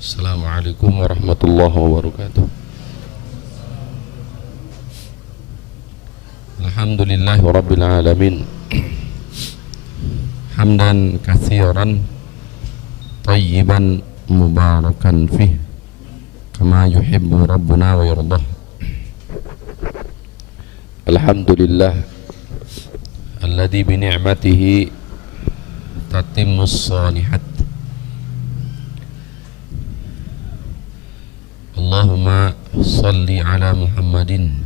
Assalamualaikum warahmatullahi wabarakatuh. Alhamdulillahi rabbil alamin. Hamdan katsiran tayyiban mubarakan fih kama yuhibbu rabbuna wa yardah. Alhamdulillah alladzi bi ni'matihi tatimmus shalihat. Allahumma salli ala Muhammadin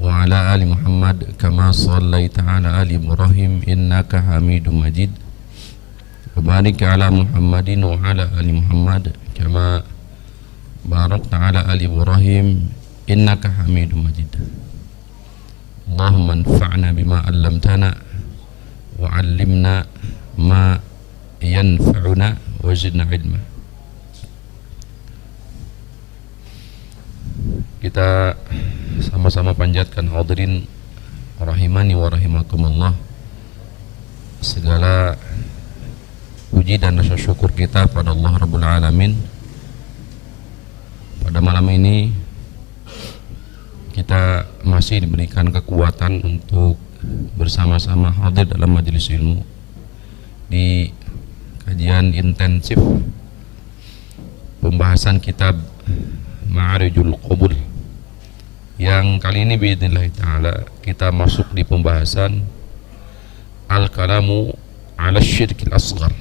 wa ala ali Muhammad kama sallaita ala ali Ibrahim innaka Hamidum Majid. Wa barik ala Muhammadin wa ala ali Muhammad kama barakta ala ali Ibrahim innaka Hamidum Majid. Allahumma anfa'na bima 'allamtana wa 'allimna ma yanfa'una wa zidna ilma. Kita sama-sama panjatkan hadirin rahimani wa rahimakumullah, segala puji dan rasa syukur kita pada Allah Rabbul Alamin. Pada malam ini kita masih diberikan kekuatan untuk bersama-sama hadir dalam majelis ilmu di kajian intensif pembahasan kitab Ma'arijul Qabul, yang kali ini biidznillah ta'ala kita masuk di pembahasan Al-Kalamu ala Syirkil Asghar,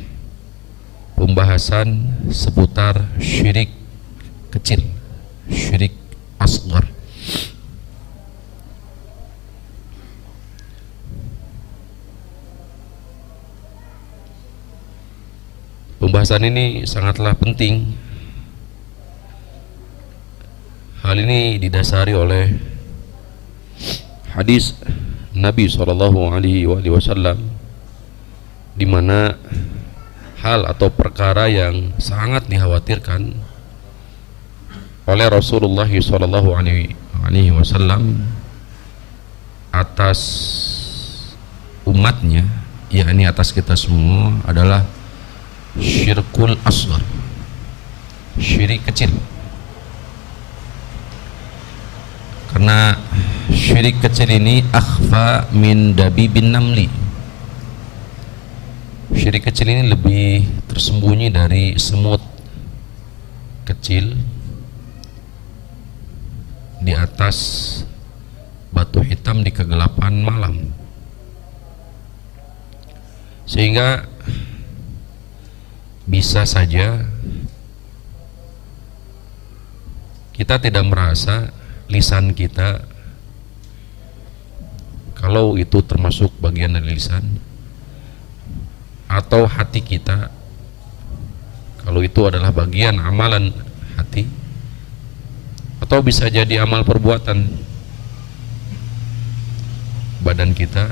pembahasan seputar syirik kecil, syirik asghar. Pembahasan ini sangatlah penting. Hal ini didasari oleh hadis Nabi SAW, di mana hal atau perkara yang sangat dikhawatirkan oleh Rasulullah SAW atas umatnya, yakni atas kita semua, adalah syirkul asghar, syirik kecil. Karena syirik kecil ini akhfa min dabibin namli. Syirik kecil ini lebih tersembunyi dari semut kecil di atas batu hitam di kegelapan malam. Sehingga bisa saja kita tidak merasa lisan kita kalau itu termasuk bagian dari lisan, atau hati kita kalau itu adalah bagian amalan hati, atau bisa jadi amal perbuatan badan kita.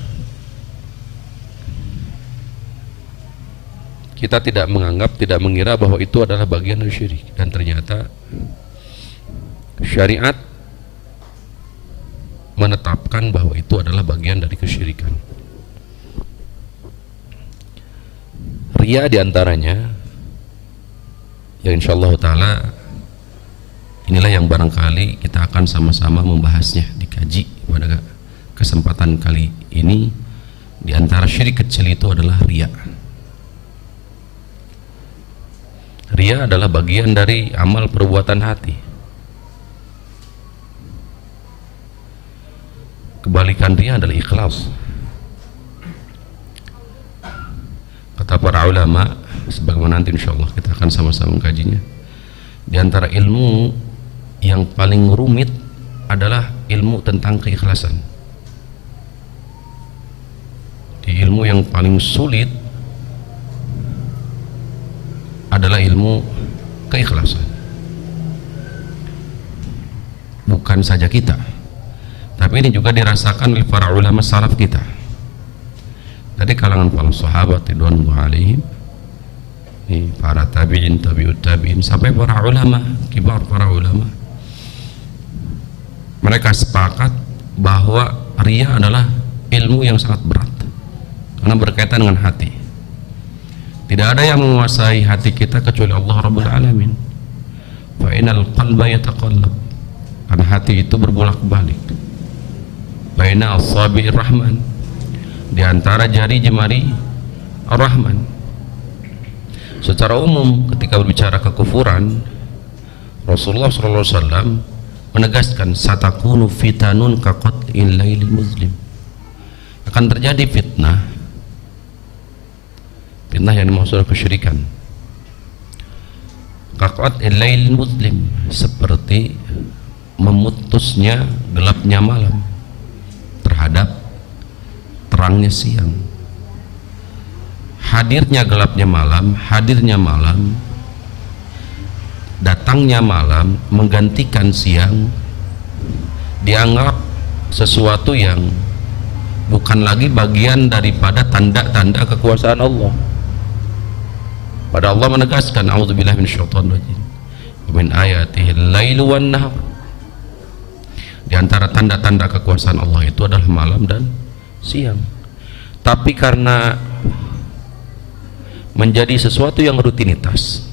Kita tidak menganggap, tidak mengira bahwa itu adalah bagian dari syirik, dan ternyata syariat menetapkan bahwa itu adalah bagian dari kesyirikan. Riya diantaranya, yang insyaallah ta'ala inilah yang barangkali kita akan sama-sama membahasnya, dikaji pada kesempatan kali ini. Di antara syirik kecil itu adalah riya. Riya adalah bagian dari amal perbuatan hati. Kebalikan riya adalah ikhlas. Kata para ulama, sebagaimana nanti insyaallah kita akan sama-sama mengkajinya, di antara ilmu yang paling rumit adalah ilmu tentang keikhlasan. Di ilmu yang paling sulit adalah ilmu keikhlasan. Bukan saja kita, tapi ini juga dirasakan oleh para ulama salaf kita, dari kalangan para sahabat ridwanullah alaihim, para tabi'in, tabi'ut tabi'in, sampai para ulama kibar, para ulama. Mereka sepakat bahwa riya adalah ilmu yang sangat berat karena berkaitan dengan hati. Tidak ada yang menguasai hati kita kecuali Allah Rabbul Alamin. Fa inal qalba yataqallab, karena hati itu berbolak-balik baina asabi'ir rahman, di antara jari jemari ar-rahman. Secara umum ketika berbicara kekufuran, Rasulullah SAW menegaskan satakunu fitanun kaqat'il lailil muslim, akan terjadi fitnah yang dimaksud kesyirikan, kaqat'il lailil muslim, seperti memutusnya gelapnya malam terhadap terangnya siang. Hadirnya gelapnya malam, datangnya malam menggantikan siang, dianggap sesuatu yang bukan lagi bagian daripada tanda-tanda kekuasaan Allah. Pada Allah menegaskan, a'udzubillahi minasyaitonir rajim, min ayatihil lailu wan nahar, di antara tanda-tanda kekuasaan Allah itu adalah malam dan siang. Tapi karena menjadi sesuatu yang rutinitas,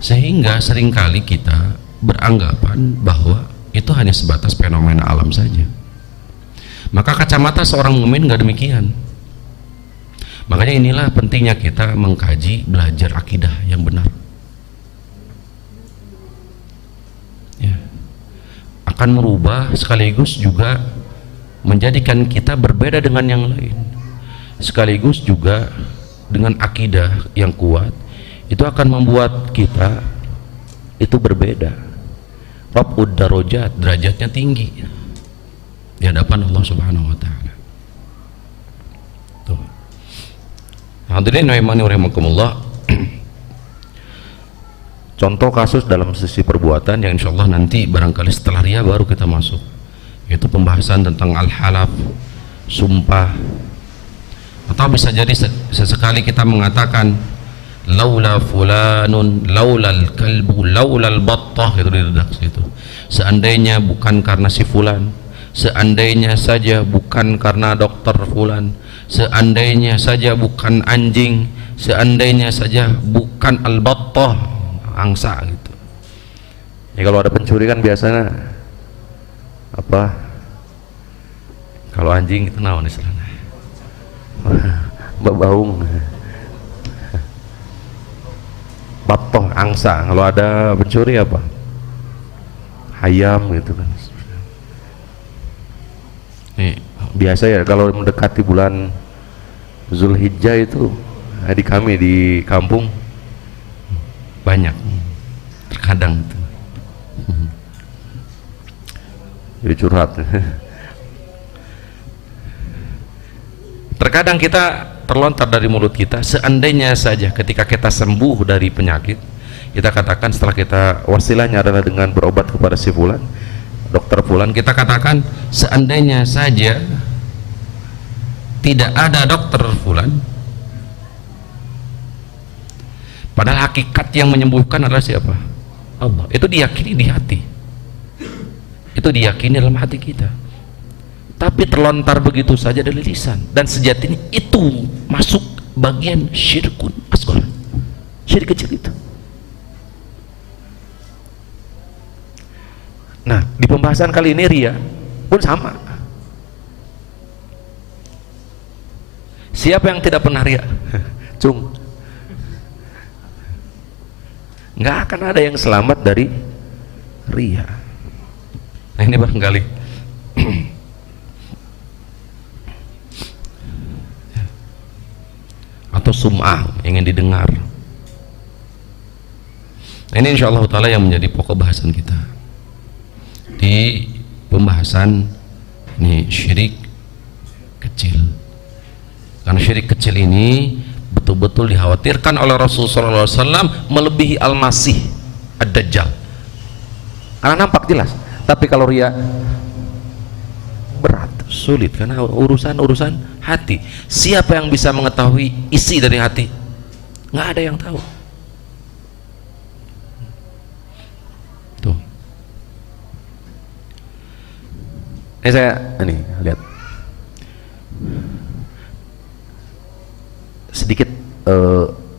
sehingga seringkali kita beranggapan bahwa itu hanya sebatas fenomena alam saja. Maka kacamata seorang mukmin nggak demikian. Makanya inilah pentingnya kita mengkaji, belajar akidah yang benar, ya. Akan merubah sekaligus juga menjadikan kita berbeda dengan yang lain, sekaligus juga dengan akidah yang kuat itu akan membuat kita itu berbeda. Rabbud darajat, derajatnya tinggi di hadapan Allah Subhanahu wa taala. Tuh. Hadirin rahimani wa rahimakumullah. Contoh kasus dalam sisi perbuatan yang insyaallah nanti barangkali setelah riya baru kita masuk, yaitu pembahasan tentang al-halaf, sumpah. Atau bisa jadi sesekali kita mengatakan laula fulanun, laulal kalbu, laulal battah, itu di redaksi itu. Seandainya bukan karena si fulan, seandainya saja bukan karena dokter fulan, seandainya saja bukan anjing, seandainya saja bukan al-battah, angsa gitu. Ya kalau ada pencuri kan biasanya apa? Kalau anjing itu naon istilahnya? Mbak Baung. Batoh, angsa. Kalau ada pencuri apa? Hayam gitu kan. Nih, biasa ya kalau mendekati bulan Zulhijjah itu di kami di kampung banyak, terkadang itu jadi curhat. Terkadang kita terlontar dari mulut kita, seandainya saja ketika kita sembuh dari penyakit, kita katakan setelah kita wasilahnya adalah dengan berobat kepada si fulan, dokter fulan, kita katakan seandainya saja tidak ada dokter fulan, padahal hakikat yang menyembuhkan adalah siapa? Allah. Itu diyakini di hati, itu diyakini dalam hati kita, tapi terlontar begitu saja dari lisan, dan sejatinya itu masuk bagian syirkun asghar, syirik kecil itu. Nah, di pembahasan kali ini riya pun sama. Siapa yang tidak pernah riya? Cung, nggak akan ada yang selamat dari riya. Nah, ini barangkali atau sum'ah, ingin didengar. Nah, ini insyaallah ta'ala yang menjadi pokok bahasan kita di pembahasan ini, syirik kecil. Karena syirik kecil ini betul-betul dikhawatirkan oleh Rasulullah SAW melebihi Al-Masih Ad-Dajjal, karena nampak jelas. Tapi kalau riya berat, sulit, karena urusan hati. Siapa yang bisa mengetahui isi dari hati? Nggak ada yang tahu. Tuh. Ini lihat sedikit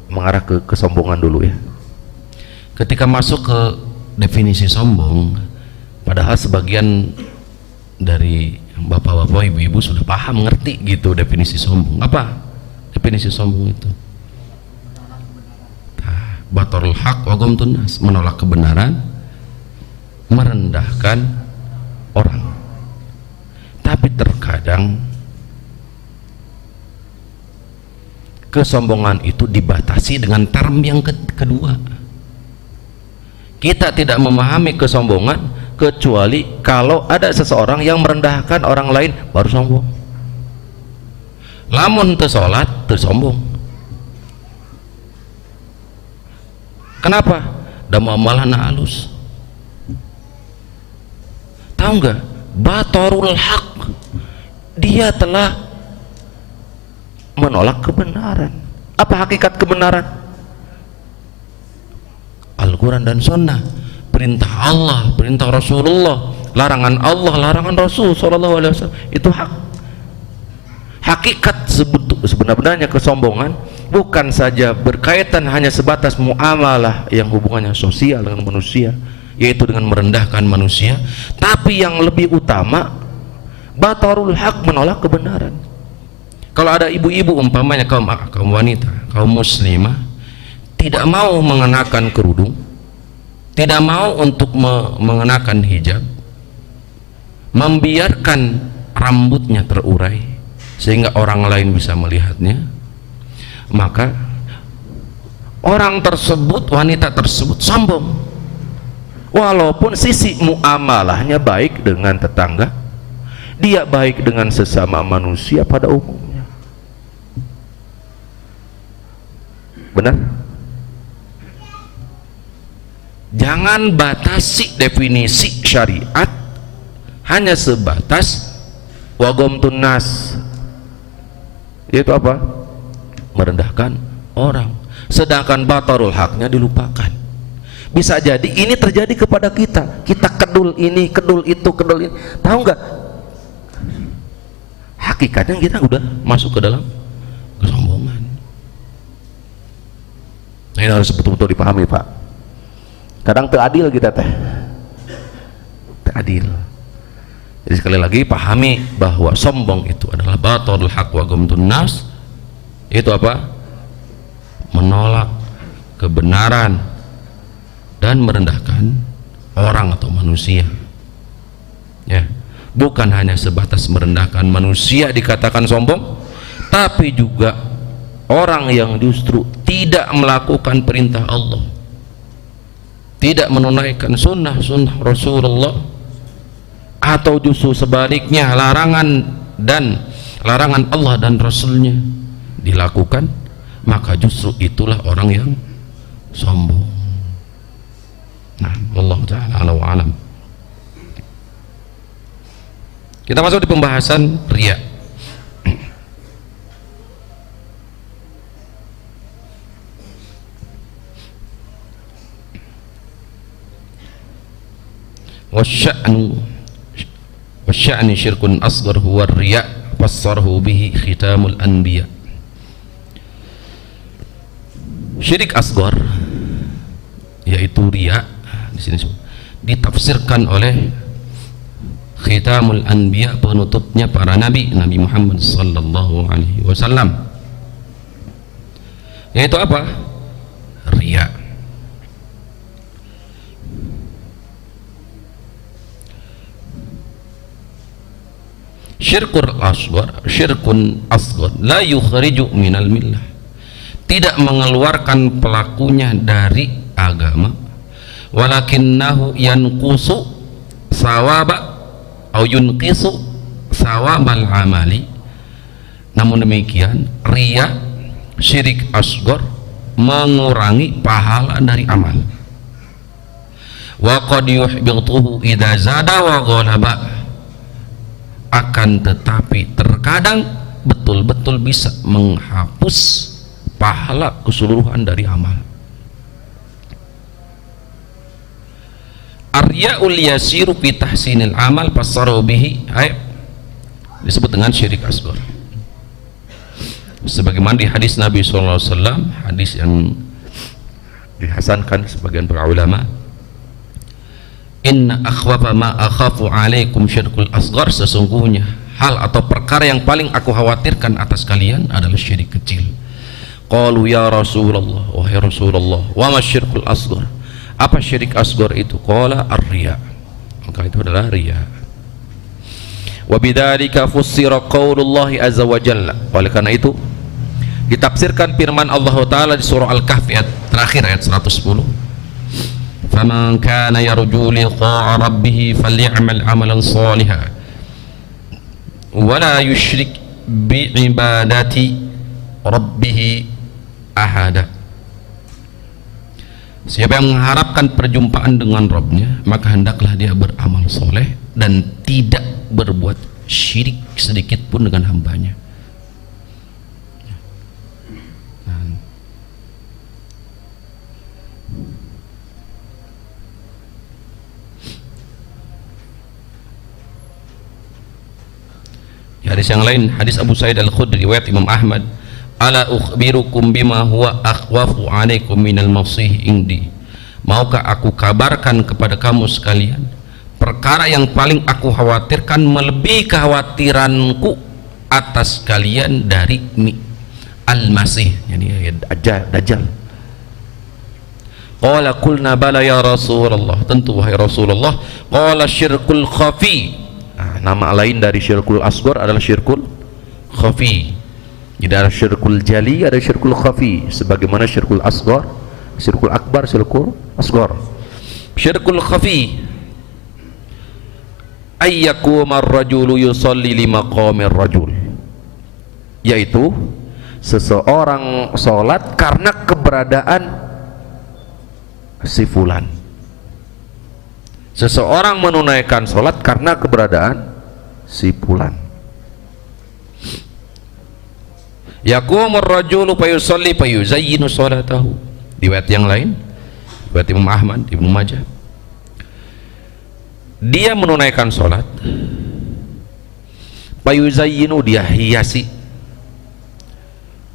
mengarah ke kesombongan dulu ya. Ketika masuk ke definisi sombong, padahal sebagian dari bapak-bapak, ibu-ibu sudah paham, ngerti gitu definisi sombong. Apa definisi sombong itu? Batarul haq wa ghamtun nas, menolak kebenaran, merendahkan orang. Tapi terkadang kesombongan itu dibatasi dengan term yang kedua. Kita tidak memahami kesombongan kecuali kalau ada seseorang yang merendahkan orang lain baru sombong. Lamun teu salat teu sombong. Kenapa? Da muamalahna halus. Tahu nggak? Batarul haq, dia telah menolak kebenaran. Apa hakikat kebenaran? Al-Quran dan Sunnah, perintah Allah, perintah Rasulullah, larangan Allah, larangan Rasul Sallallahu Alaihi Wasallam. Itu hak. Hakikat sebenarnya kesombongan bukan saja berkaitan hanya sebatas muamalah yang hubungannya sosial dengan manusia, yaitu dengan merendahkan manusia, tapi yang lebih utama batarul haq, menolak kebenaran. Kalau ada ibu-ibu umpamanya kaum wanita, kaum muslimah tidak mau mengenakan kerudung, tidak mau untuk mengenakan hijab, membiarkan rambutnya terurai sehingga orang lain bisa melihatnya, maka orang tersebut, wanita tersebut sombong, walaupun sisi muamalahnya baik dengan tetangga, dia baik dengan sesama manusia pada umumnya. Benar? Jangan batasi definisi syariat hanya sebatas wagomtun nas, yaitu apa? Merendahkan orang, sedangkan batarul haknya dilupakan. Bisa jadi ini terjadi kepada kita. Kita kedul ini, kedul itu, kedul ini. Tahu nggak? Hakikatnya kita udah masuk ke dalam kesombongan. Nah, ini harus betul-betul dipahami, Pak. Kadang teradil kita teh, teradil. Jadi sekali lagi pahami bahwa sombong itu adalah batarul haq wa ghamtun nas. Itu apa? Menolak kebenaran dan merendahkan orang atau manusia. Ya, bukan hanya sebatas merendahkan manusia dikatakan sombong, tapi juga orang yang justru tidak melakukan perintah Allah, tidak menunaikan sunnah Rasulullah, atau justru sebaliknya larangan Allah dan Rasulnya dilakukan, maka justru itulah orang yang sombong. Nah, wallahu ta'ala a'lam wa alam. Kita masuk di pembahasan riya. Wasya'ni syirkun asghar huwa riya fassarahu bihi khitamul anbiya. Syirik asghar yaitu riya di sini ditafsirkan oleh khitamul anbiya, penutupnya para nabi, Nabi Muhammad sallallahu alaihi wasallam, yaitu apa? Riya. Syirkun asghar la yukhriju minal millah, tidak mengeluarkan pelakunya dari agama, walakinnahu yanqusu sawaba au yunqisu sawabal amali. Namun demikian riya, syirik asghar, mengurangi pahala dari amal. Wa qad yuhbituhu idza zada wa ghalaba, akan tetapi terkadang betul-betul bisa menghapus pahala keseluruhan dari amal. Arya'ul yasiru fi tahsinil amal fasaru bihi, disebut dengan syirik asghar. sebagaimana di hadis Nabi SAW, hadis yang dihasankan sebagian para ulama, inna akhwafa ma akhafu alaikum syirkul asghar, sesungguhnya hal atau perkara yang paling aku khawatirkan atas kalian adalah syirik kecil. Qalu ya Rasulullah, wahai Rasulullah, wa ma syirkul asghar, apa syirik asghar itu? Qala ar-riya, maka itu adalah riya. Wa bidzalika fussira qaulullah azza wa jalla, oleh karena itu ditafsirkan firman Allah Ta'ala di surah Al-Kahfi ayat terakhir, ayat 110, faman kana yarju liqa'a rabbih falyamal amalan salihan wa la yusyrik bi'ibadati rabbih ahada. Siapa yang mengharapkan perjumpaan dengan Rabbnya, maka hendaklah dia beramal soleh dan tidak berbuat syirik sedikit pun dengan hambanya. Hadis yang lain, hadis Abu Sa'id Al-Khudri riwayat Imam Ahmad, ala ukhbirukum bima huwa akhwafu alaikum minal masih indi, maukah aku kabarkan kepada kamu sekalian perkara yang paling aku khawatirkan, melebihi kekhawatiranku atas kalian dari al-masih, yani dajjal. Qala qulna bala ya Rasulullah, tentu wahai Rasulullah. Qala syirkul khafi, nama lain dari syirkul asghar adalah syirkul khafi. Jadi ada syirkul jali, ada syirkul khafi. Sebagaimana syirkul asghar, syirkul akbar, syirkul asghar. Syirkul khafi ayyakumar rajulu yusalli limaqamir rajul, yaitu seseorang sholat karena keberadaan si fulan. Seseorang menunaikan sholat karena keberadaan si fulan. Yaqumur rajulu fayusalli fayuzayyinu sholatahu. Riwayat yang lain, riwayat Imam Ahmad, Ibnu Majah, dia menunaikan sholat, fayuzayyinu, dia hiasi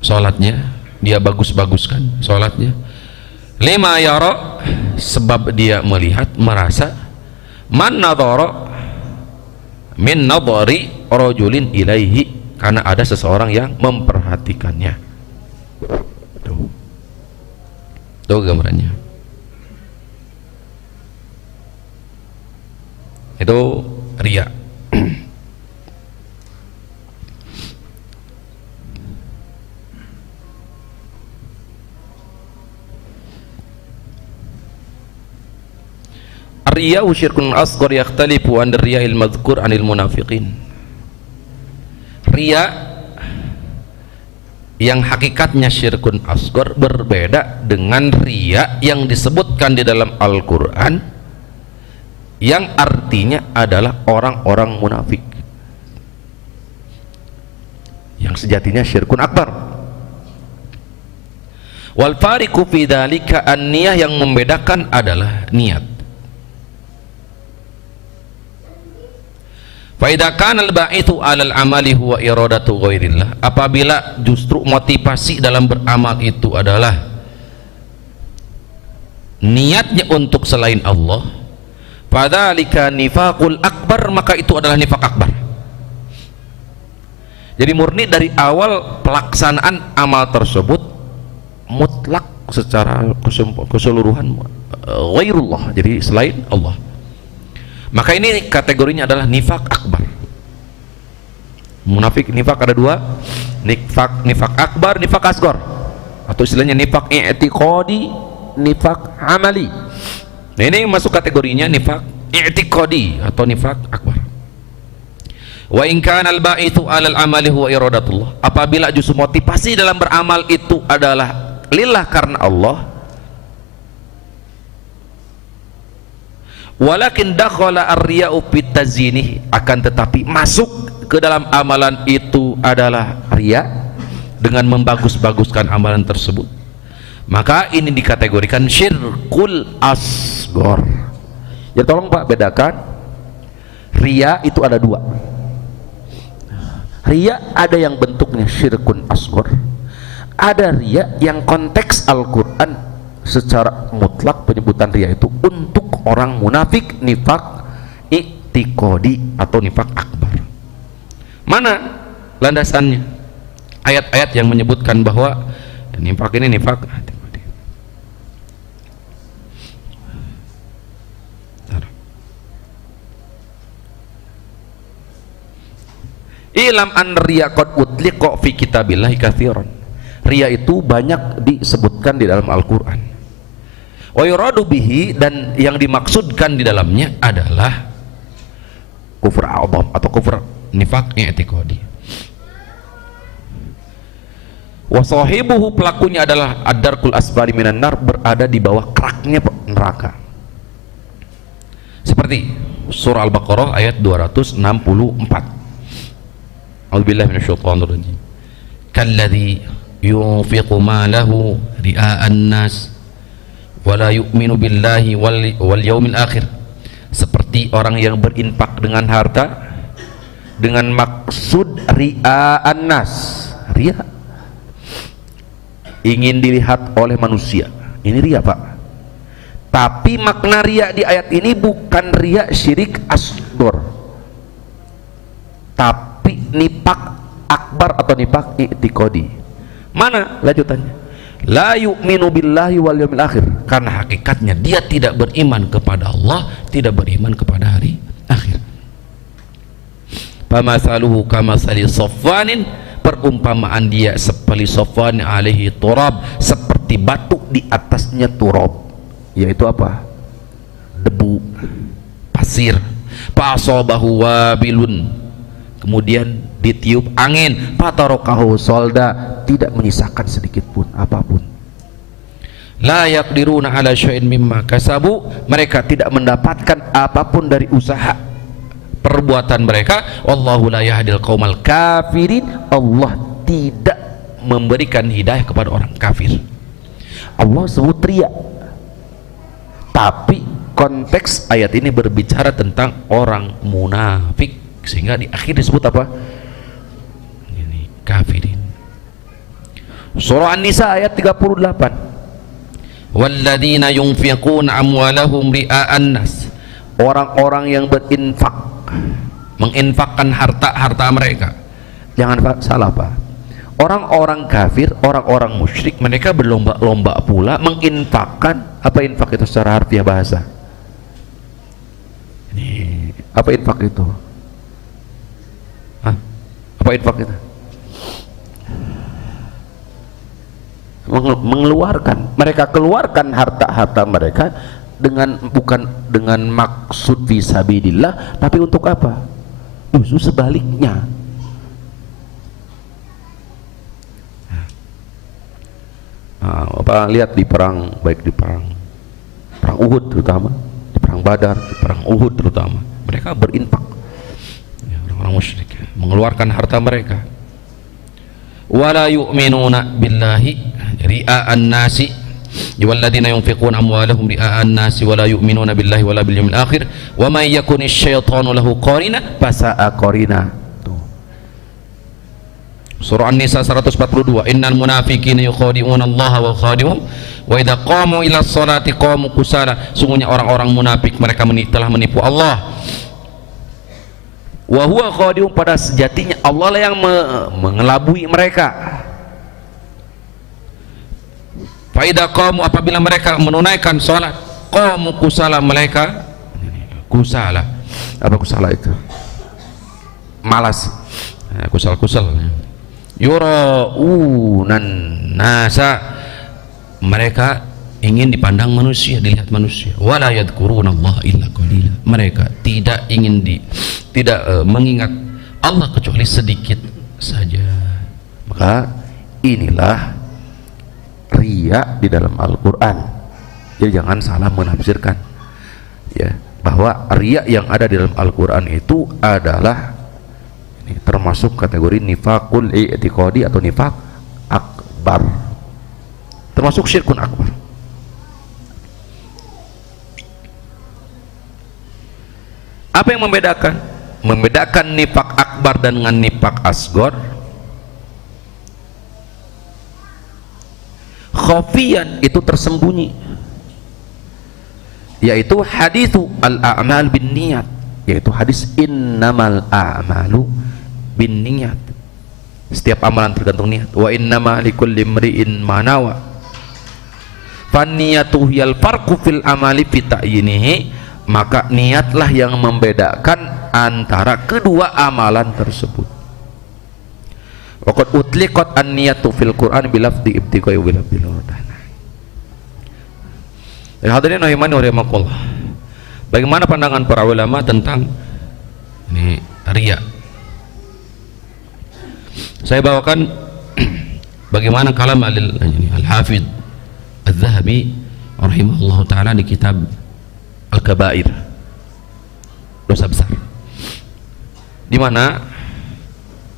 sholatnya, dia bagus-baguskan sholatnya, lima yara, sebab dia melihat, merasa, man nadhara min nadhari rajulin ilaihi, karena ada seseorang yang memperhatikannya. Tuh gambarannya. Itu riya. Ar-riya'u syirkun asghar yakhtalifu an ar-riya'il madhkur 'anil munafiqin. Riya yang hakikatnya syirkun asghar berbeda dengan riya yang disebutkan di dalam Al-Qur'an, yang artinya adalah orang-orang munafik, yang sejatinya syirkun akbar. Wal fariqu fi dzalika an-niyah, yang membedakan adalah niat. Fa idza kana al-ba'ithu 'alal amali huwa iradatu ghairillah, apabila justru motivasi dalam beramal itu adalah niatnya untuk selain Allah, fadzalika nifaqul akbar, maka itu adalah nifaq akbar. Jadi murni dari awal pelaksanaan amal tersebut mutlak secara keseluruhan ghairullah, jadi selain Allah, maka ini kategorinya adalah nifaq akbar. Munafik nifaq ada dua, nifaq akbar, nifaq asghar, atau istilahnya nifaq i'tiqadi, nifaq amali. Nah, ini masuk kategorinya nifaq i'tiqadi atau nifaq akbar. Wa in kana al-ba'ithu 'alal amali huwa iradatullah, apabila justru motivasi dalam beramal itu adalah lillah, karena Allah, walakin dakhala ar-riya'u fit tazyinihi, akan tetapi masuk ke dalam amalan itu adalah riya dengan membagus-baguskan amalan tersebut, maka ini dikategorikan syirkul asghar. Ya tolong Pak bedakan, riya itu ada dua. Riya ada yang bentuknya syirkun asghar, ada riya yang konteks Al-Quran secara mutlak penyebutan riya itu untuk orang munafik, nifak i'tiqadi atau nifak akbar. Mana landasannya? Ayat-ayat yang menyebutkan bahwa nifak ini nifak i'tiqadi. Ilam an riya qad utliqa fi kitabillahi katsiran. Riya itu banyak disebutkan di dalam Al-Qur'an. Wa yuradu bihi, dan yang dimaksudkan di dalamnya adalah kufur a'dzam atau kufur nifaq i'tiqadi. Wa sahibuhu, pelakunya adalah ad-darkul asfali minan nar, berada di bawah keraknya neraka. Seperti surah Al-Baqarah ayat 264. A'udzubillahi minasyaitonir rajim. Kalladzi yunfiqu malahu ria'an nas wa la yu'minu billahi wal yaumil akhir. Seperti orang yang berinfak dengan harta dengan maksud ria'an nas, riya, ingin dilihat oleh manusia. Ini riya, Pak. Tapi makna riya di ayat ini bukan riya syirik asghar, tapi nifak akbar atau nifak i'tiqadi. Mana lanjutannya? La yu'minu billahi wal yaumil akhir, karena hakikatnya dia tidak beriman kepada Allah, tidak beriman kepada hari akhir. Pamasaluhu kamasali safwanin, perumpamaan dia seperti safwan alaihi turab, seperti batu di atasnya turab, yaitu apa? Debu, pasir. Fa'asabahu wabilun, kemudian ditiup angin, fatarokahu solda, tidak menyisakan sedikit pun apapun. La yaqdiruna ala syai'in mimma kasabu, mereka tidak mendapatkan apapun dari usaha perbuatan mereka. Wallahu la yahdil qaumal kafirin, Allah tidak memberikan hidayah kepada orang kafir. Allah sebut riya, tapi konteks ayat ini berbicara tentang orang munafik, sehingga di akhir disebut apa? Ini kafirin. Surah An-Nisa ayat 38. Walladzina yunfiquna amwalahum ria'an nas, orang-orang yang berinfak, menginfakkan harta mereka. Jangan salah, Pak. Orang-orang kafir, orang-orang musyrik, mereka berlomba-lomba pula menginfakkan. Apa infak itu secara harfiah bahasa? Ini apa infak itu? Hah? Apa infak itu? Mengeluarkan. Mereka keluarkan harta-harta mereka dengan, bukan dengan maksud fisabilillah, tapi untuk apa? Justru sebaliknya. Apa lihat di perang, baik di perang Uhud terutama, di perang Badar, di perang Uhud terutama, mereka berinfak, ya, orang-orang musyrik mengeluarkan harta mereka. Wala yu'minuna billahi ria'an nasi, walladzina yunfiquna amwalahum ria'an nasi wala yu'minuna billahi wala bil yaumil akhir wa may yakunish syaitanu lahu qarina fasa'a qarina. Surah An-Nisa 142. Innal munafiqina yukhadi'una Allah wa khadi'uhum wa idza qamu ila sholati qamu kusala. Sungguhnya orang-orang munafik mereka telah menipu Allah. Wa huwa khadi'un, pada sejatinya Allah lah yang mengelabui mereka. Fa idza qamu, apabila mereka menunaikan salat, qamu kusala, mereka kusala. Apa kusala itu? Malas. Kusal-kusal. Yura'unan nasa, mereka ingin dipandang manusia, dilihat manusia. Wala yadhkurunallaha illa qalila, mereka tidak ingin mengingat Allah kecuali sedikit saja. Maka inilah riya di dalam Al-Quran. Jadi jangan salah menafsirkan, ya, bahwa riya yang ada di dalam Al-Quran itu adalah termasuk kategori nifakul i'tiqadi atau nifak akbar, termasuk syirkun akbar. Apa yang membedakan nifak akbar akbar dan dengan nifak asgor. Khafiyan itu tersembunyi, yaitu hadithu al-a'mal bin niyat, yaitu hadis innamal a'malu bin niyat, setiap amalan tergantung niat. Wa innama likulli imri'in ma nawa, fanniyatu hiyal farqu fil amali fi ta'yinihi, maka niatlah yang membedakan antara kedua amalan tersebut. Waqad utliqat an-niyatu fil Qur'an bilafdi ibtiqai wa bil wadana. Hadirin rahimani wa rahimakumullah. Bagaimana pandangan para ulama tentang ini riya? Saya bawakan bagaimana kalam al-Hafidz Al-Zahabi rahimahullah taala di kitab Al-Kabair, dosa besar, di mana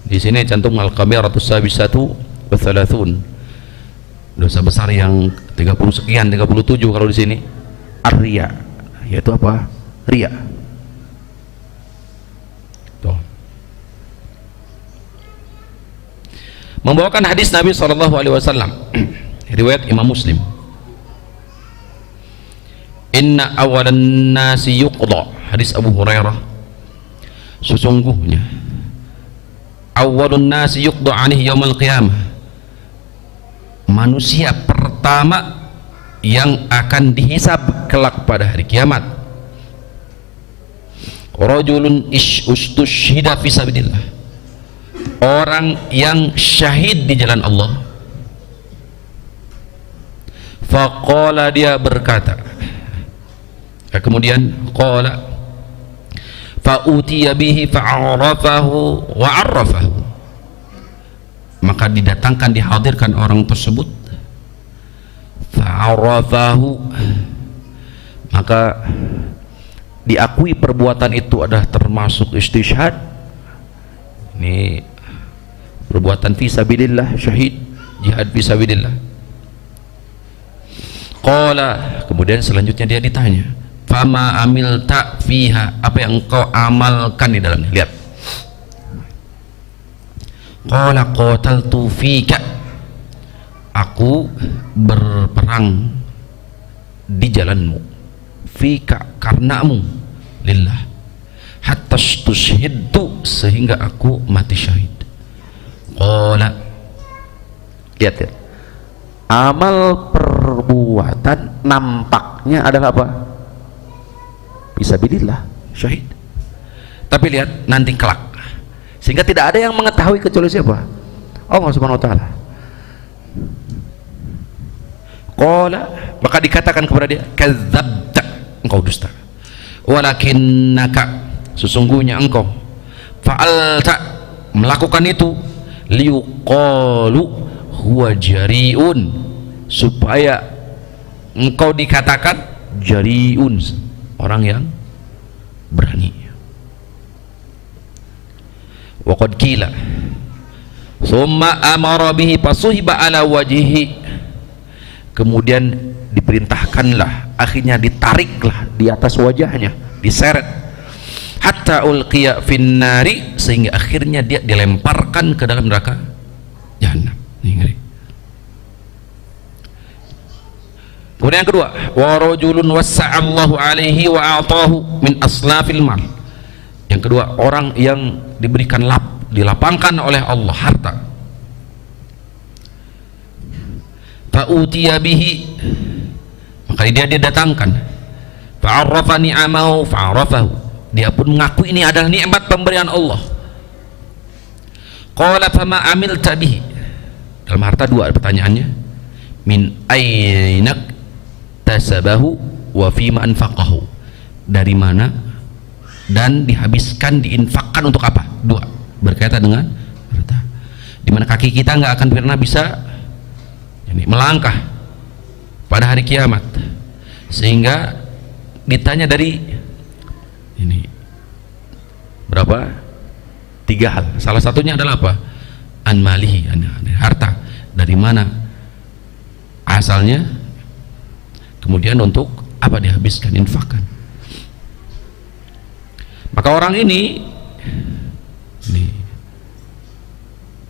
di sini cantum al-kabiratus sabisatu wa thalathun, dosa besar yang 30 sekian, 37 kalau di sini, ar-riya, yaitu apa? Riya. Tuh. Membawakan hadis Nabi SAW, riwayat Imam Muslim. Inna awalan nasi yuqda, hadis Abu Hurairah, sesungguhnya awalun nasi yuqda alaihi yaumil qiyamah, manusia pertama yang akan dihisab kelak pada hari kiamat, rajulun ustushhida fi sabilillah, orang yang syahid di jalan Allah. Faqala, dia berkata, kemudian qala fa'utiya bihi fa'arafahu wa 'arrafahu, maka didatangkan, dihadirkan orang tersebut, fa'arafahu, maka diakui perbuatan itu adalah termasuk istishhad, ini perbuatan fi sabilillah, syahid, jihad fi sabilillah. Qala, kemudian selanjutnya dia ditanya, fama amilta fiha, apa yang kau amalkan di dalamnya? Lihat, qala qataltu fika, aku berperang di jalanmu, fika, karenamu, lillah, hatta stushhidtu, sehingga aku mati syahid. Qala, lihat, amal perbuatan nampaknya adalah apa? Fisabilillah, syahid. Tapi lihat nanti kelak, sehingga tidak ada yang mengetahui kecuali siapa? Allah Subhanahu wa taala. Qala, maka dikatakan kepada dia, kadzabta, engkau dusta. Walakinnaka, sesungguhnya engkau, fa'alta, melakukan itu, liuqalu huwa jariun, supaya engkau dikatakan jariun, orang yang berani. Wa qad qila thumma amara bihi fasuhiba ala wajhihi, kemudian diperintahkanlah, akhirnya ditariklah di atas wajahnya, diseret, hatta ulqiya fin nari, sehingga akhirnya dia dilemparkan ke dalam neraka jahanam. Ini. Kemudian yang kedua, wa rajulun wassa'allahu alaihi wa a'tahu min aslafil mal, yang kedua, orang yang diberikan dilapangkan oleh Allah harta, fa'utiya bihi, maka dia didatangkan, fa'arrafa ni'amahu fa'arrafahu, dia pun mengakui ini adalah nikmat pemberian Allah. Qala fama amilta bihi, dalam harta dua pertanyaannya, min ainak tasabahu wa fima anfaqahu, dari mana dan dihabiskan, diinfakkan untuk apa? Dua, berkaitan dengan harta, dimana kaki kita nggak akan pernah bisa melangkah pada hari kiamat, sehingga ditanya dari ini berapa? Tiga hal. Salah satunya adalah apa? An malihi, harta, dari mana asalnya, kemudian untuk apa dihabiskan, infakkan. Maka orang ini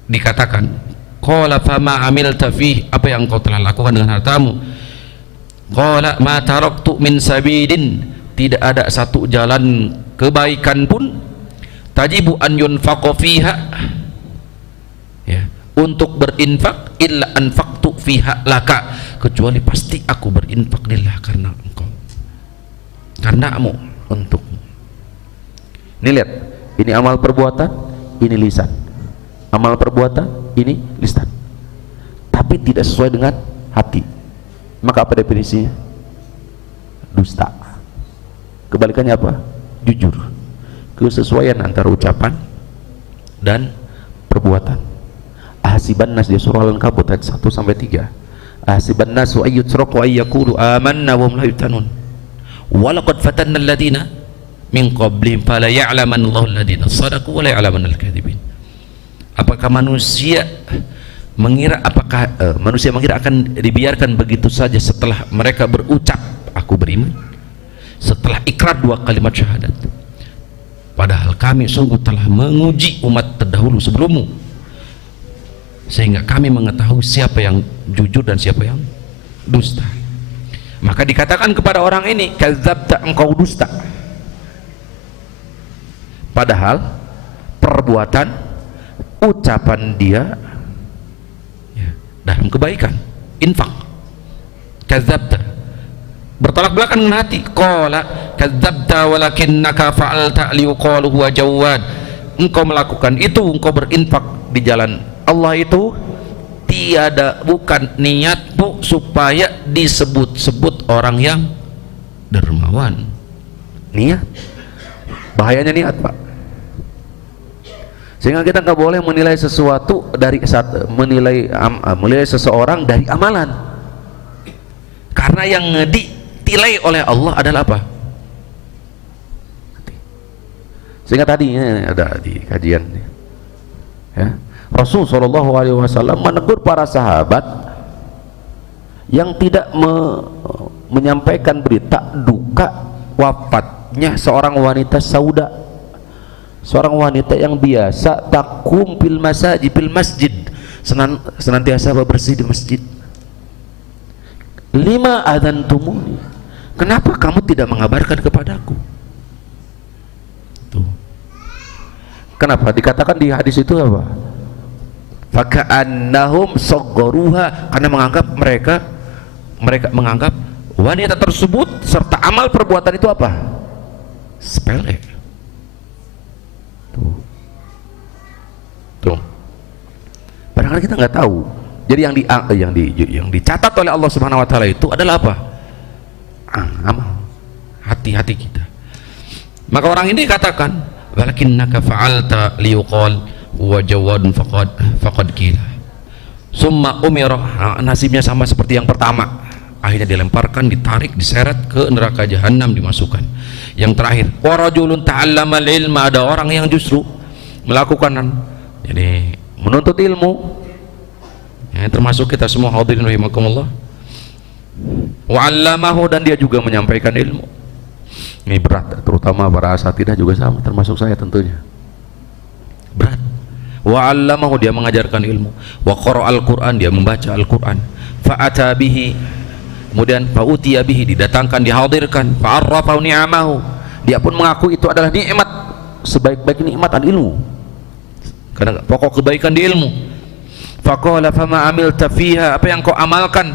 Dikatakan, qala fama amilta fih, apa yang kau telah lakukan dengan hartamu? Qala ma taraktu min sabilin, tidak ada satu jalan kebaikan pun tajibu an yunfaqa fiha, ya, untuk berinfak, illa anfaqtu fiha laka, kecuali pasti aku berinfak lillah, karena engkau, karenamu, untukmu. Ini lihat, ini amal perbuatan, ini lisan. Amal perbuatan, ini lisan, tapi tidak sesuai dengan hati. Maka apa definisinya? Dusta. Kebalikannya apa? Jujur. Kesesuaian antara ucapan dan perbuatan. Ahasiban nas, dia surah Al-Ankabut ayat 1 sampai 3. Ahasiban nas wa ayyutraku ayyakulu amanna wa hum la yuftanun. Wa laqad fatanna alladhina min qablihim fala ya'lamanna Allahu alladhina shadaqu wa la ya'lamanna al-kadhibin. Apakah manusia mengira akan dibiarkan begitu saja setelah mereka berucap aku beriman, setelah ikrar 2 kalimat syahadat, padahal kami sungguh telah menguji umat terdahulu sebelummu, sehingga kami mengetahui siapa yang jujur dan siapa yang dusta. Maka dikatakan kepada orang ini, kadzabta, engkau dusta, padahal perbuatan, ucapan dia, ya, dalam kebaikan, infak. Kadzabta, bertolak belakang dengan hati. Qala kadzabta walakinnaka fa'alta liqalu huwa jawad, engkau melakukan itu, engkau berinfak di jalan Allah itu tiada, bukan niatmu supaya disebut-sebut orang yang dermawan. Niat, bahayanya niat, Pak. Sehingga kita nggak boleh menilai sesuatu dari menilai seseorang dari amalan, karena yang ditilai oleh Allah adalah apa? Sehingga tadi ada di kajian, ya, Rasul SAW menegur para sahabat yang tidak menyampaikan berita duka wafatnya seorang wanita sauda, seorang wanita yang biasa takum fil masjid, senantiasa bersih di masjid. Lima adzantumuni, kenapa kamu tidak mengabarkan kepadaku? Tuh. Kenapa dikatakan di hadis itu apa? Faka'annahum saggaruha, karena mereka menganggap wanita tersebut serta amal perbuatan itu apa? Sepele. Tuh. Padahal kita nggak tahu. Jadi yang dicatat oleh Allah Subhanahu wa taala itu adalah apa? Amal, hati-hati kita. Maka orang ini katakan, walakinnaka fa'alta liyuqal wa jawadun faqad qila. Summa umira, nasibnya sama seperti yang pertama. Akhirnya dilemparkan, ditarik, diseret ke neraka jahanam, dimasukkan. Yang terakhir, wa rajulun ta'allamal ilma, ada orang yang justru melakukan, jadi menuntut ilmu, ya, termasuk kita semua hadirin rahimakumullah, wa 'allamahu, dan dia juga menyampaikan ilmu. Ini berat, terutama para asatidah juga sama, termasuk saya tentunya berat. Wa 'allamahu, dia mengajarkan ilmu, wa qara'al Qur'an, dia membaca Al-Qur'an, fa'ata bihi, kemudian fa'utiya bihi, didatangkan, dihadirkan, fa'arrafahu ni'amahu, dia pun mengaku itu adalah nikmat, sebaik-baik nikmat al-ilmu, karena pokok kebaikan di ilmu. Faqala fama amilta fiha, apa yang kau amalkan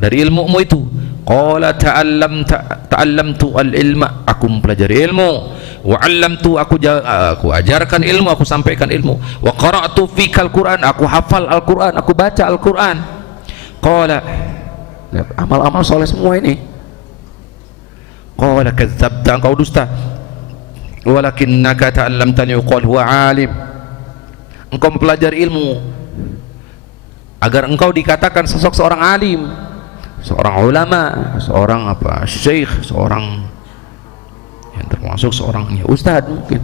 dari ilmumu itu? Qala ta'allamtu al-ilma, aku mempelajari ilmu, wa 'allamtu, aku ajarkan ilmu, aku sampaikan ilmu, wa qara'tu fikal Qur'an, aku hafal Al-Qur'an, aku baca Al-Qur'an. Qala, amal-amal soleh semua ini. Qala kadzabta, engkau dusta. Walakinnaka ta'allamta liqal huwa 'alim, engkau mempelajari ilmu agar engkau dikatakan sosok seorang alim, seorang ulama, seorang apa, syekh, seorang yang termasuk seorang ya, ustadz, mungkin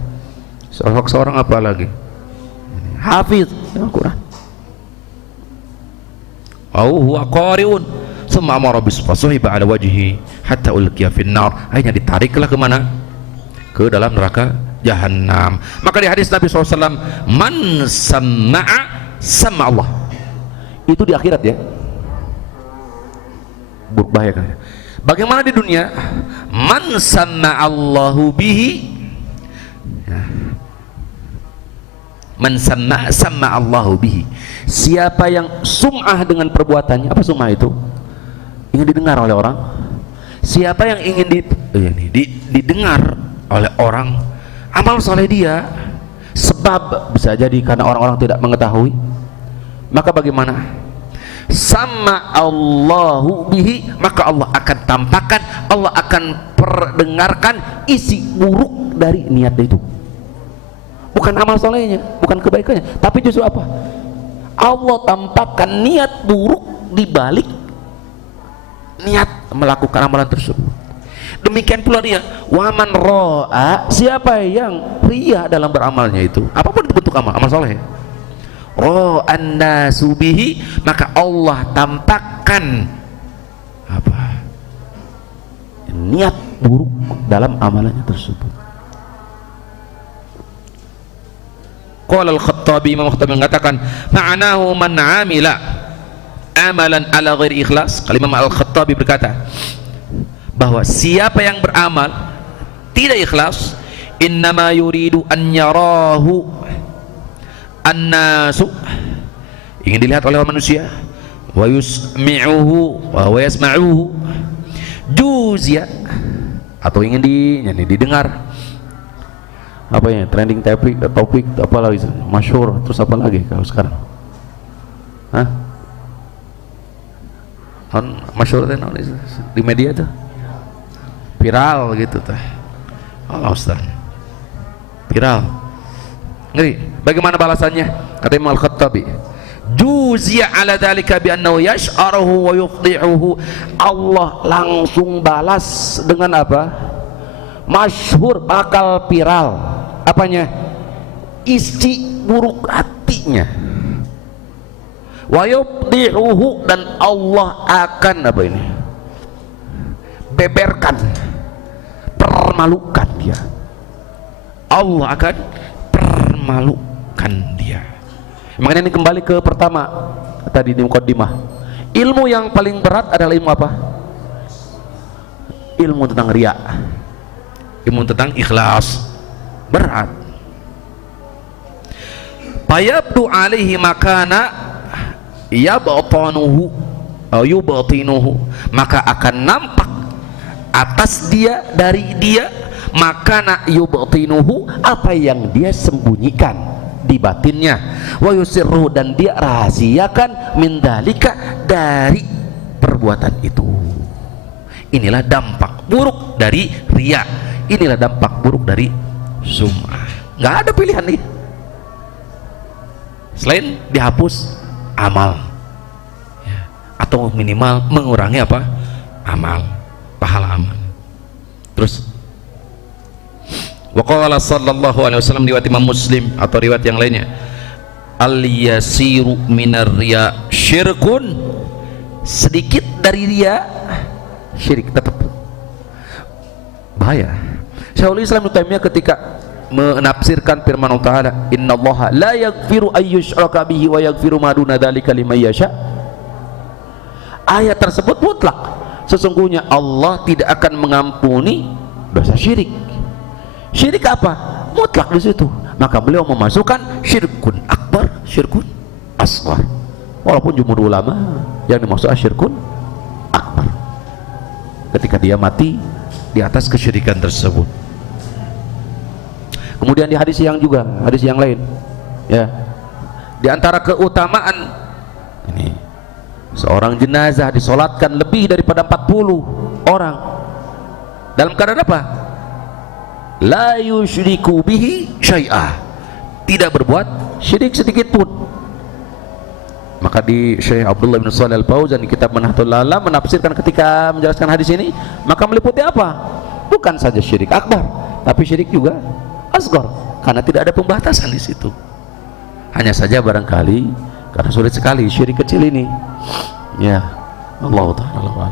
sosok seorang apa lagi, hafiz Al-Quran. Huwa qari'un thumma amara bisfasuhiba ala wajhi hatta ulqiya fin nar, akhirnya ditariklah kemana? Ke dalam neraka jahannam. Maka di hadis Nabi SAW, man sama'a sama Allah, itu di akhirat ya, buruk bahaya kan. Bagaimana di dunia? Man sama'allahu bihi, man sama'allahu bihi, siapa yang sum'ah dengan perbuatannya. Apa sum'ah itu? Ingin didengar oleh orang. Siapa yang ingin didengar oleh orang amal soleh dia, sebab bisa jadi karena orang-orang tidak mengetahui, maka bagaimana? Sama Allahu bihi, maka Allah akan tampakkan, Allah akan perdengarkan isi buruk dari niat itu. Bukan amal solehnya, bukan kebaikannya, tapi justru apa? Allah tampakkan niat buruk di balik niat melakukan amalan tersebut. Demikian pula dia, waman ro'a, siapa yang ria dalam beramalnya itu, apapun bentuk amal soleh, ro'an nasu bihi, maka Allah tampakkan apa? Niat buruk dalam amalannya tersebut. Qala al-Khattabi, Imam Khattabi mengatakan, ma'anahu man 'amila amalan ala ghairi ikhlas. Kalau Imam Al-Khattabi berkata bahwa siapa yang beramal tidak ikhlas, innama yuridu an yarahu an-nasu, ingin dilihat oleh manusia, wa yusmi'uhu wa yasma'uhu, juzya, atau ingin didengar. Apa ya, trending topik apa lagi masyhur, terus apa lagi kalau sekarang? Hah? Masyhur di media tuh, viral gitu tuh. Allah Ustaz, viral. Ngeri. Bagaimana balasannya? Kata Imam Al-Khattabi, juzia ala dzalika bi annahu yash'aruhu wa yufdihuhu, Allah langsung balas dengan apa? Masyhur, bakal viral. Apanya? Isi buruk hatinya. Wa yufdihuhu, dan Allah akan apa ini? Beberkan, permalukan dia. Allah akan permalukan dia. Makanya ini kembali ke pertama tadi di mukaddimah. Ilmu yang paling berat adalah ilmu apa? Ilmu tentang riya, ilmu tentang ikhlas, berat. Fayabdu alaihi makana yabtanuhu yubtinuhu, maka akan nampak atas dia, dari dia, makana yubtinuhu, apa yang dia sembunyikan di batinnya, wa yusirruhu, dan dia rahasiakan, min dalika, dari perbuatan itu. Inilah dampak buruk dari riya, inilah dampak buruk dari sum'ah. Nggak ada pilihan nih selain dihapus amal ya, atau minimal mengurangi apa? Amal, pahala amal. Terus waqala sallallahu alaihi wasallam, riwayat Imam Muslim atau riwayat yang lainnya, al yasiru minar riya syirkun, sedikit dari riya syirik, tetap bahaya. Syaikhul Islam Ibnu Taimiyah ketika menafsirkan firman Allah Ta'ala, innallaha la yaghfiru ayyushraka bihi wa yaghfiru ma duna dzalika liman yasha, ayat tersebut mutlak, sesungguhnya Allah tidak akan mengampuni dosa syirik. Syirik apa? Mutlak di situ. Maka beliau memasukkan syirkun akbar, syirkun asghar. Walaupun jumhur ulama yang dimaksud syirkun akbar, ketika dia mati di atas kesyirikan tersebut. Kemudian di hadis yang juga, hadis yang lain ya, di antara keutamaan ini, seorang jenazah disolatkan lebih daripada 40 orang dalam keadaan apa? La yusyriku bihi syai'ah, tidak berbuat syirik sedikit pun. Maka di Syekh Abdullah bin Shalih Al-Fauzan di kitab Manhatul Alam menafsirkan ketika menjelaskan hadis ini, maka meliputi apa? Bukan saja syirik akbar, tapi syirik juga asghar, karena tidak ada pembatasan di situ. Hanya saja barangkali karena sulit sekali syirik kecil ini. Ya, Allah Ta'ala.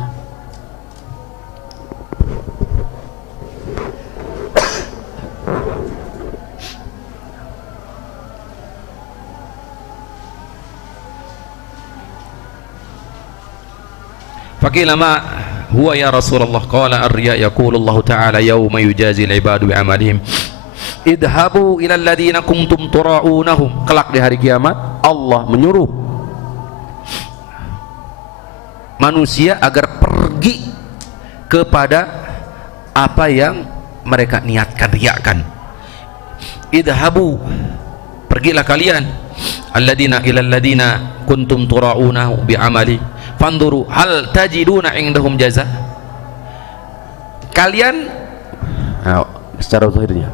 Faqila ma huwa ya Rasulullah? Qala ar-riya yaqulu Allah Ta'ala yawma yujazi al-ibadu bi'amalihim idhabu ila alladhina kuntum tura'unahum. Kelak di hari kiamat Allah menyuruh manusia agar pergi kepada apa yang mereka niatkan, riakan. Idhabu, pergilah kalian, alladina ila alladina kuntum tura'unahu bi'amali fanduru hal tajiduna indahum jaza. Kalian secara zahirnya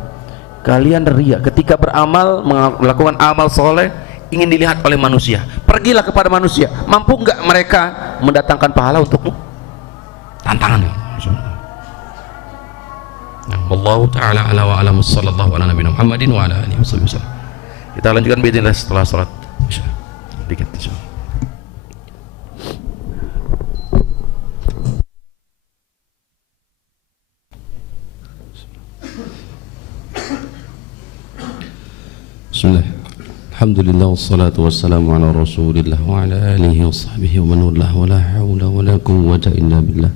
kalian riya ketika beramal, melakukan amal soleh, ingin dilihat oleh manusia. Pergilah kepada manusia, mampu enggak mereka mendatangkan pahala untukmu? Tantangan. Wallahu ta'ala ala wa alamu, sallallahu ala nabiyina Muhammadin wa ala alihi wasallam. Kita lanjutkan biidznillah setelah salat Isya. Dikit insyaallah. Bismillah. Alhamdulillah wassalatu wassalamu ala Rasulillah wa ala alihi wa sahbihi wa man walah wa la haula wa la quwwata illa billah.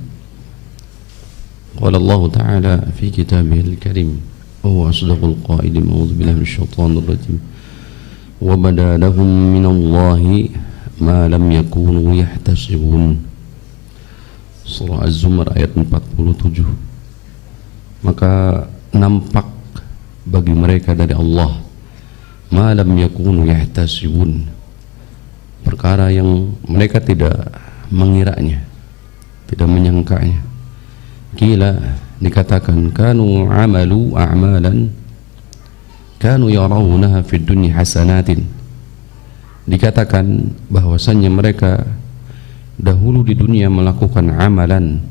Qala Allah Ta'ala fi kitabihil karim wa huwa asdaqul qailin, a'udzu billahi minasyaitonir rajim. Wa bada lahum minallahi ma lam yakunu yahtasibun. Surah Az-Zumar ayat 47. Maka nampak bagi mereka dari Allah ma lam yakunu yahtasibun, perkara yang mereka tidak mengiranya, tidak menyangkanya. Kila, dikatakan kanu amalu a'malan kanu yarawunaha fid dunya hasanatin, dikatakan bahwasannya mereka dahulu di dunia melakukan amalan,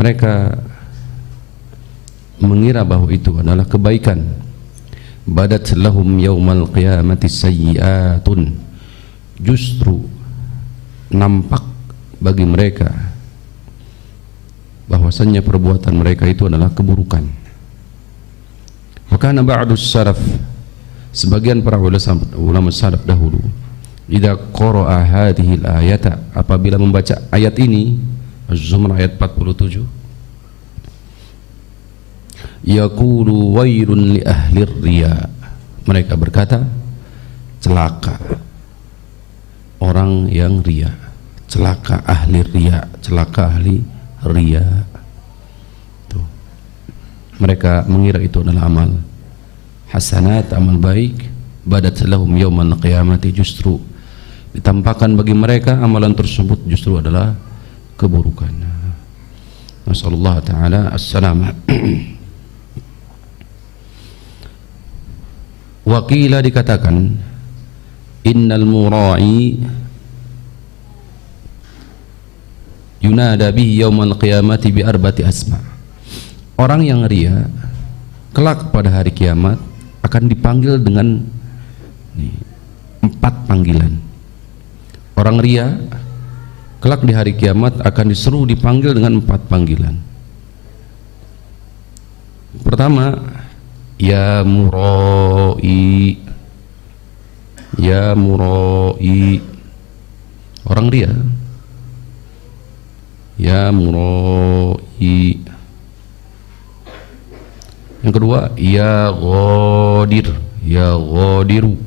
mereka mengira bahwa itu adalah kebaikan. Badat lahum yaumal qiyamati sayyi'atun, justru nampak bagi mereka bahwasannya perbuatan mereka itu adalah keburukan. Wa kana ba'dus salaf, sebagian para ulama salaf dahulu, idza qara'a hadhil ayata, apabila membaca ayat ini, Az-Zumar ayat 47, yaqulu wailun li ahli riya, mereka berkata celaka orang yang riya, celaka ahli riya, celaka ahli riya. Tuh. Mereka mengira itu adalah amal hasanat, amal baik. Badat lahum yaumal qiyamati, justru ditampakkan bagi mereka amalan tersebut justru adalah keburukan. Nasallallahu ta'ala as-salamah. Waqila, dikatakan innal mura'i yunada bihi yaumal qiyamati bi arba'ati asma, orang yang riya kelak pada hari kiamat akan dipanggil dengan 4 panggilan. Orang riya kelak di hari kiamat akan diseru dipanggil dengan 4 panggilan. Pertama, ya murai, ya murai, orang riya, ya murai. Yang kedua, ya ghadir, ya ghadiru,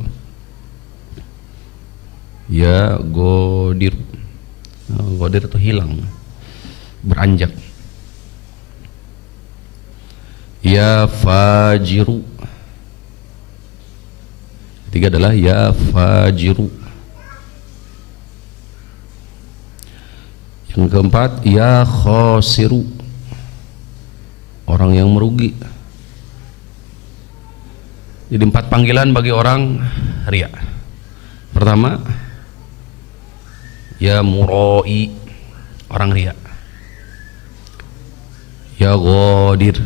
ya ghadir. Ghadir itu hilang, beranjak. Ya fajiru, ketiga adalah ya fajiru. Yang keempat, ya khasiru, orang yang merugi. Jadi 4 panggilan bagi orang riya. Pertama, ya murai, orang riya. Ya ghadir,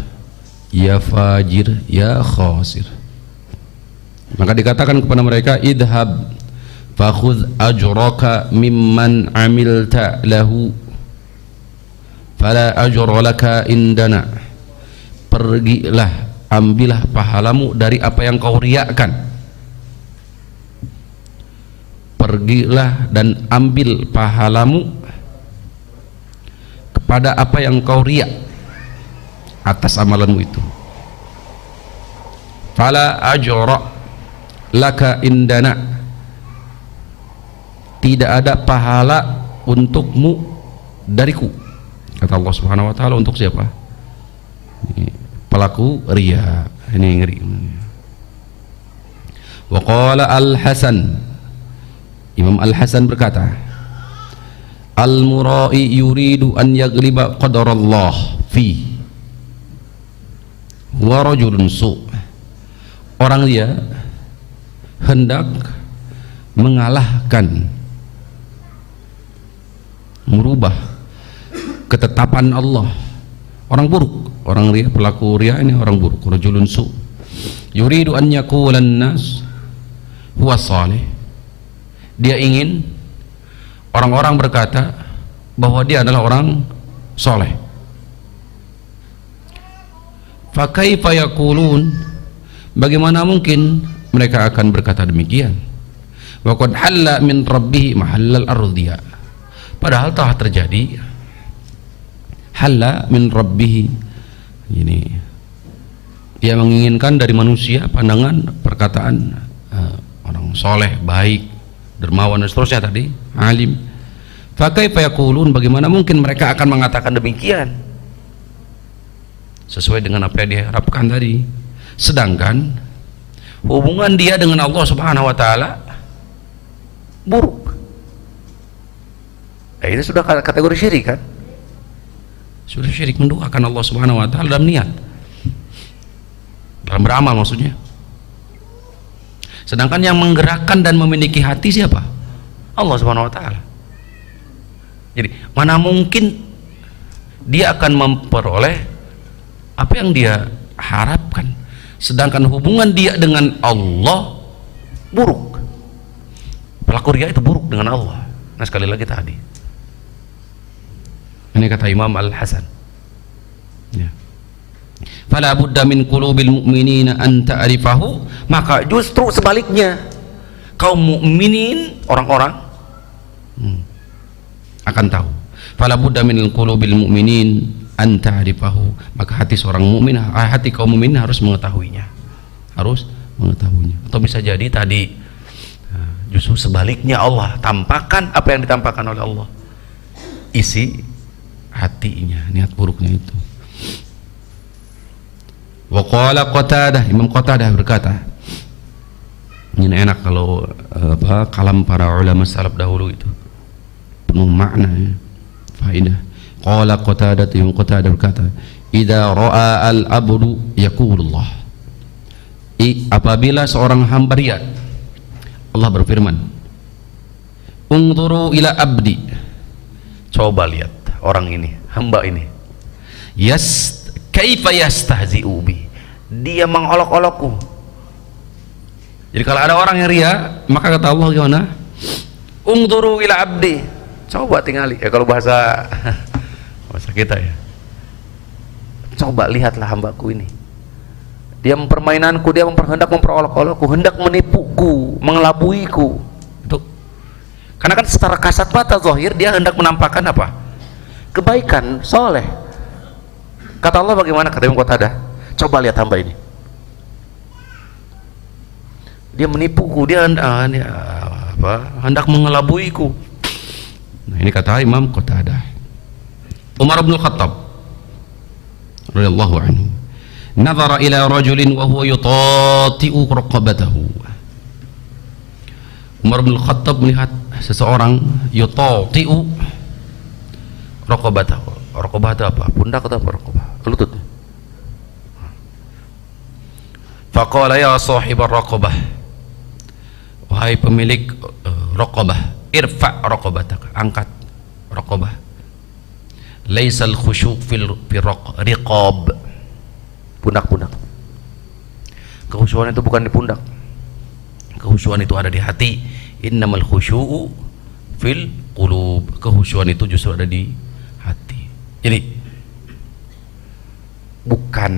ya fajir, ya khasir. Maka dikatakan kepada mereka, idhab fakhudh ajraka mimman amilta lahu fala ajra laka indana. Pergilah, ambillah pahalamu dari apa yang kau riakan. Pergilah dan ambil pahalamu pada apa yang kau riya atas amalanmu itu. Fala ajra laka indana, tidak ada pahala untukmu dariku, kata Allah Subhanahu wa taala. Untuk siapa? Ini pelaku riya. Ini ngeri. Wa qala Al-Hasan, Imam Al-Hasan berkata, al-mura'i yuridu an yagliba qadarallah fi wa rajulun su'. Orang dia hendak mengalahkan, merubah ketetapan Allah. Orang buruk, orang ria, pelaku ria ini orang buruk. Rajulun su' yuridu an yaqulan nas huwa salih. Dia ingin orang-orang berkata bahwa dia adalah orang soleh. Fa kaifa yaqulun, bagaimana mungkin mereka akan berkata demikian? Wa qad halla min rabbih mahallal ardhiya, padahal telah terjadi halla min rabbih, ini dia menginginkan dari manusia pandangan perkataan orang soleh, baik, dermawan dan seterusnya tadi, alim. Fa kaifa yaqulun, bagaimana mungkin mereka akan mengatakan demikian sesuai dengan apa yang diharapkan tadi, sedangkan hubungan dia dengan Allah Subhanahu wa taala buruk. Itu sudah kategori syirik kan? Sudah syirik, menduakan Allah Subhanahu wa taala dalam niat, dalam beramal maksudnya. Sedangkan yang menggerakkan dan memiliki hati siapa? Allah Subhanahu wa taala. Jadi mana mungkin dia akan memperoleh apa yang dia harapkan, sedangkan hubungan dia dengan Allah buruk. Pelaku riya itu buruk dengan Allah. Nah, sekali lagi tadi, ini kata Imam Al-Hasan, ya. Fala budda min qulubil mu'minina an ta'rifahu, maka justru sebaliknya kaum mukminin, orang-orang akan tahu. Fala budda min qulubil mu'minin an ta'rifahu, maka hati seorang mukmin, hati kaum mukmin harus mengetahuinya, harus mengetahuinya. Atau bisa jadi tadi justru sebaliknya, Allah tampakkan apa yang ditampakkan oleh Allah, isi hatinya, niat buruknya itu. Wa qala Qatadah, Imam Qatadah berkata, ini enak kalau kalam para ulama salaf dahulu itu penuh makna, ya, faedah. Qala Qatadah, Imam Qatadah berkata, idza ra'a al-abdu yaqulullah, apabila seorang hamba riya, Allah berfirman, ungduru ila abdi, coba lihat orang ini, hamba ini, kaifa yastahzi'u bi, dia mengolok-olokku. Jadi kalau ada orang yang ria, maka kata Allah gimana? Ungduru ila abdi, coba tingali, ya kalau bahasa kita ya, coba lihatlah hambaku ini, dia mempermainanku, dia hendak memperolok-olokku, hendak menipuku, mengelabuiku. Itu karena kan secara kasat mata zahir dia hendak menampakkan apa? Kebaikan, soleh. Kata Allah bagaimana? Kata Imam Qatadah, coba lihat hamba ini, dia menipuku, dia hendak mengelabuiku. Nah, ini kata Imam Qatadah. Umar bin Khattab radhiyallahu anhu nazara ila rajulin wa huwa yutati'u raqabatahu. Umar bin Khattab melihat seseorang yutati'u raqabatahu. Raqabah itu apa? Pundak atau apa raqabah? Lutut. Faqala ya sahibar raqabah, wahai pemilik raqabah, irfa' raqabatak, angkat raqabah. Laisal khusyu' fil riqab, pundak-pundak. Kehusuan itu bukan di pundak, kehusuan itu ada di hati. Innamal khusyu'u fil qulub, kehusuan itu justru ada di hati. Jadi bukan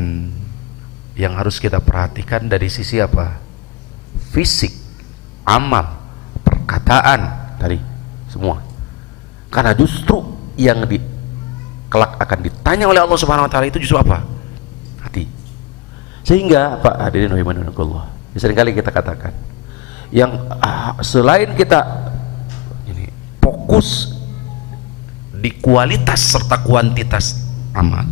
yang harus kita perhatikan dari sisi apa? Fisik, amal, perkataan tadi semua. Karena justru yang kelak akan ditanya oleh Allah Subhanahu wa taala itu justru apa? Hati. Sehingga Pak hadirin rahimakumullah, seringkali kita katakan yang selain kita ini fokus di kualitas serta kuantitas amal,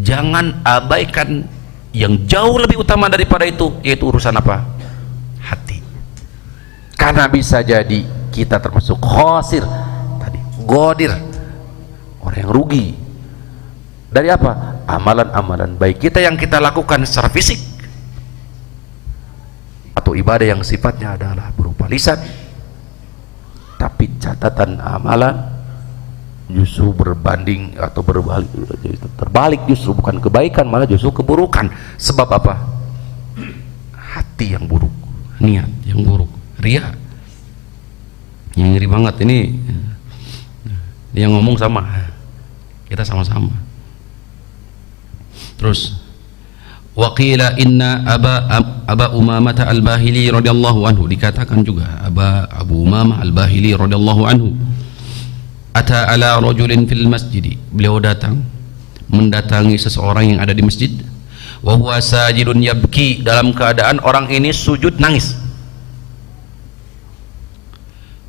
jangan abaikan yang jauh lebih utama daripada itu, yaitu urusan apa? Hati. Karena bisa jadi kita termasuk khosir tadi, godir, orang yang rugi dari apa? Amalan-amalan baik kita yang kita lakukan secara fisik atau ibadah yang sifatnya adalah berupa lisan, tapi catatan amalan justru berbanding atau berbalik, terbalik, justru bukan kebaikan malah justru keburukan. Sebab apa? Hati yang buruk, niat yang buruk, riya. Yang ngeri banget ini yang ngomong sama kita, sama-sama. Terus waqila inna Aba Umamah Al-Bahili radhiyallahu anhu, dikatakan juga Abu Umamah Al-Bahili radhiyallahu anhu, ata ala rajulin fil masjid, beliau datang mendatangi seseorang yang ada di masjid, wa huwa sajidun yabki, dalam keadaan orang ini sujud nangis,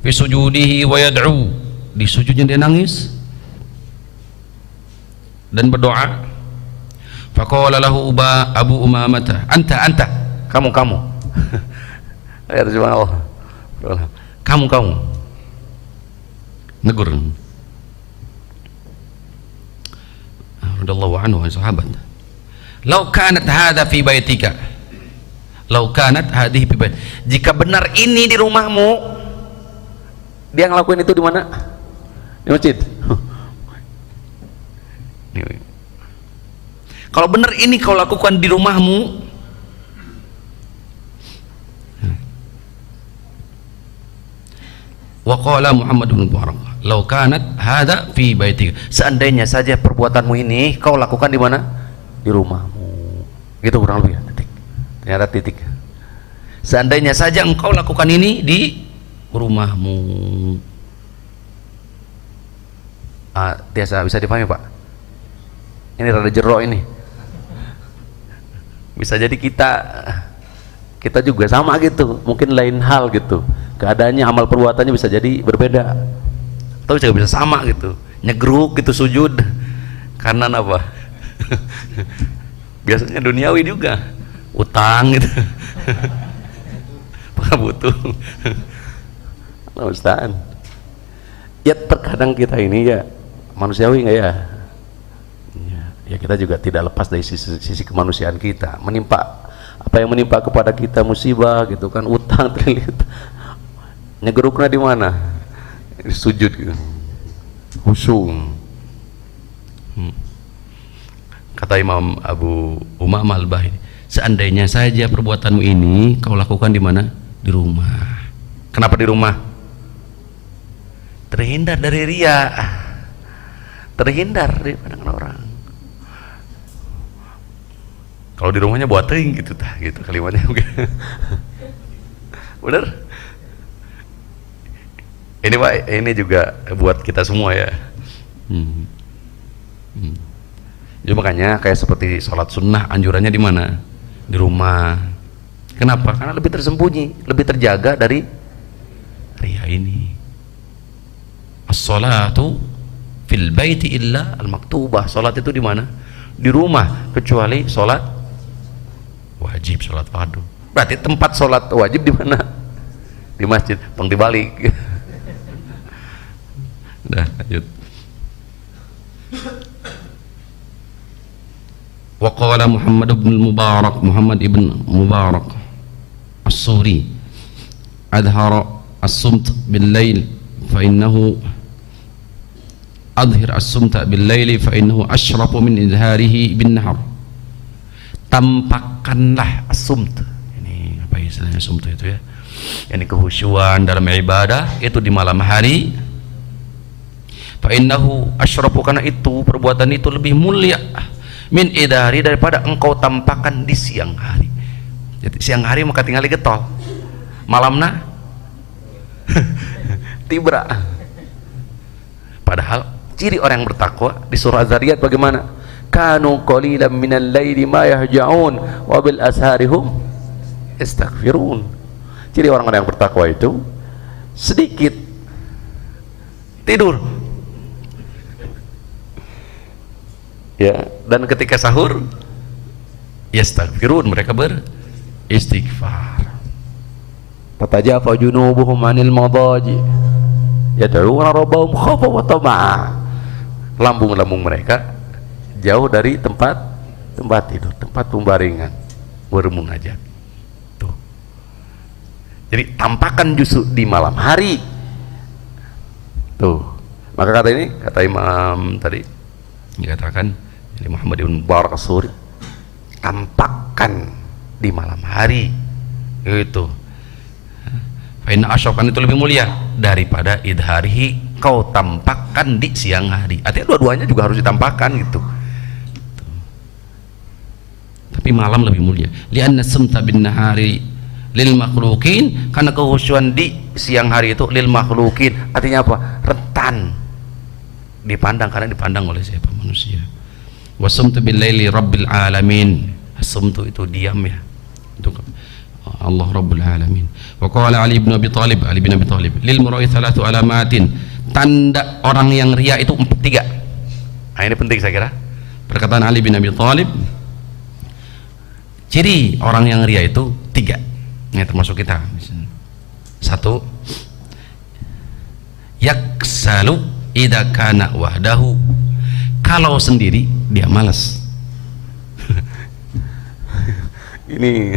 fi sujudihi wa yad'u, di sujudnya dia nangis dan berdoa. Faqala lahu Abu Umamah, anta kamu ya Rasulullah, kamu negur radhiyallahu anhu, sahabat, law kanat hadha fi baitika, law kanat hadhihi fi bait, jika benar ini di rumahmu. Dia ngelakuin itu di mana? Di masjid. Kalau benar ini kau lakukan di rumahmu, wa qala Muhammad bin Mubarak, law kanat hadza fi baitika, seandainya saja perbuatanmu ini kau lakukan di mana? Di rumahmu. Gitu kurang lebih ya, titik. Ternyata titik. Seandainya saja engkau lakukan ini di rumahmu. Biasa bisa dipahami Pak? Ini rada jero ini. Bisa jadi kita juga sama gitu, mungkin lain hal gitu, keadaannya, amal perbuatannya bisa jadi berbeda, atau juga bisa sama gitu, nyegruk gitu sujud karena apa? Biasanya duniawi juga, utang gitu. Apa butuh? Ustaz, ya terkadang kita ini ya manusiawi nggak ya? Ya kita juga tidak lepas dari sisi kemanusiaan kita. Menimpa apa yang menimpa kepada kita, musibah gitu kan, utang triliun, nyegeruknya di mana? Sujud gitu, khusyuk. Kata Imam Abu Umamah Al-Bahili, seandainya saja perbuatanmu ini kau lakukan di mana? Di rumah. Kenapa di rumah? Terhindar dari riya, terhindar dari pandangan orang. Kalau di rumahnya buat ting gitu gitu kalimatnya. Bener? Ini Pak, ini juga buat kita semua ya. Jadi makanya kayak seperti sholat sunnah, anjurannya di mana? Di rumah. Kenapa? Karena lebih tersembunyi, lebih terjaga dari riya ini. As-sholatu fil baiti illa al-maktubah. Sholat itu di mana? Di rumah, kecuali sholat wajib, sholat fardu. Berarti tempat sholat wajib di mana? Di masjid. Peng dibalik. Dah, lanjut. Wa qala Muhammad ibn Mubarak As-Suri, adhara as-sumt bil-lail fa innahu adhhir as-sumta bil-laili fa innahu ashrafu min izharihi bin-nahar. Tampakkanlah as-sumt. Ini apa istilahnya sumt itu ya? Yani kehusyuan dalam ibadah itu di malam hari. Fa innahu asyrafu, karena itu perbuatan itu lebih mulia min idhari, daripada engkau tampakkan di siang hari. Jadi siang hari maka tinggal getol, malamna tibra. Padahal Ciri orang yang bertakwa di surah Az-Zariyat bagaimana? Kanu qalilan minal laili ma yahja'un wa bil asharihum istaghfirun. Ciri orang-orang yang bertakwa itu sedikit tidur, ya, dan ketika sahur yastaghfirun, mereka beristighfar. Tatajafa junubuhum 'anil madaji yad'una rabbahum khaufan wa tama'a. Lambung-lambung mereka jauh dari tempat tidur, tempat pembaringan, bermunajat. Tuh. Jadi tampakan justru di malam hari. Tuh. Maka kata Imam tadi dikatakan, ini Muhammad ibn Mubarak as-Suri, tampakkan di malam hari itu. Fa inna asyrakan itu lebih mulia daripada idharihi, kau tampakkan di siang hari. Artinya dua-duanya juga harus ditampakkan gitu. Tapi malam lebih mulia. Li'anna sumta bin nahari lil makhluqin, karena kehusuan di siang hari itu lil makhluqin. Artinya apa? Rentan dipandang, karena dipandang oleh siapa? Manusia. Wa sumtu bil laili rabbil alamin. Sumtu itu diam ya, untuk Allah Rabbul Alamin. Wa qala Ali bin Abi Thalib, lil mura'i thalathu alamatin, tanda orang yang riya itu 3. Nah, ini penting saya kira. Perkataan Ali bin Abi Thalib, ciri orang yang riya itu 3. Ini termasuk kita. 1, yaksalu idza kana wahdahu, kalau sendiri dia malas. Ini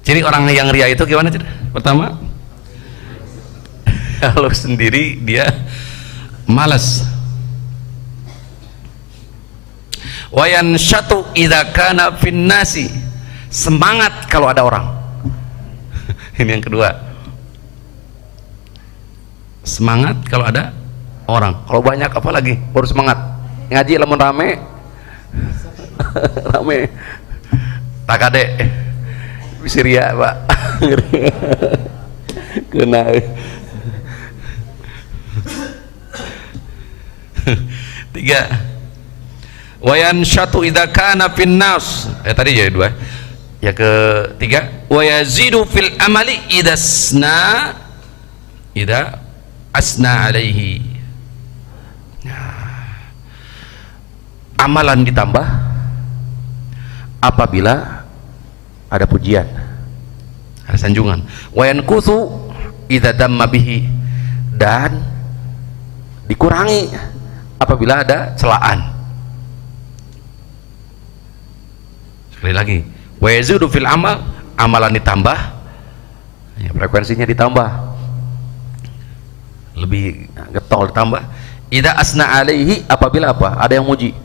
ciri orang yang riya itu gimana? Pertama, kalau sendiri dia malas. Wa yanshatu idza kana finnasi, semangat kalau ada orang. Ini yang kedua, semangat kalau ada orang. Kalau banyak apalagi baru semangat. Ngaji lamun rame rame takade Syria Pak kena. Tiga, wayan syatu idza kana finnas, tadi jadi 2. Ya ketiga, wayazidu fil amali idza asna alaihi, amalan ditambah apabila ada pujian, ada sanjungan. Wayan kusu idza damma bihi, dan dikurangi apabila ada celaan. Sekali lagi, wayazidu fil amal, amalan ditambah, ya, frekuensinya ditambah, lebih getol ditambah. Idza asna alaihi, apabila apa? Ada yang muji.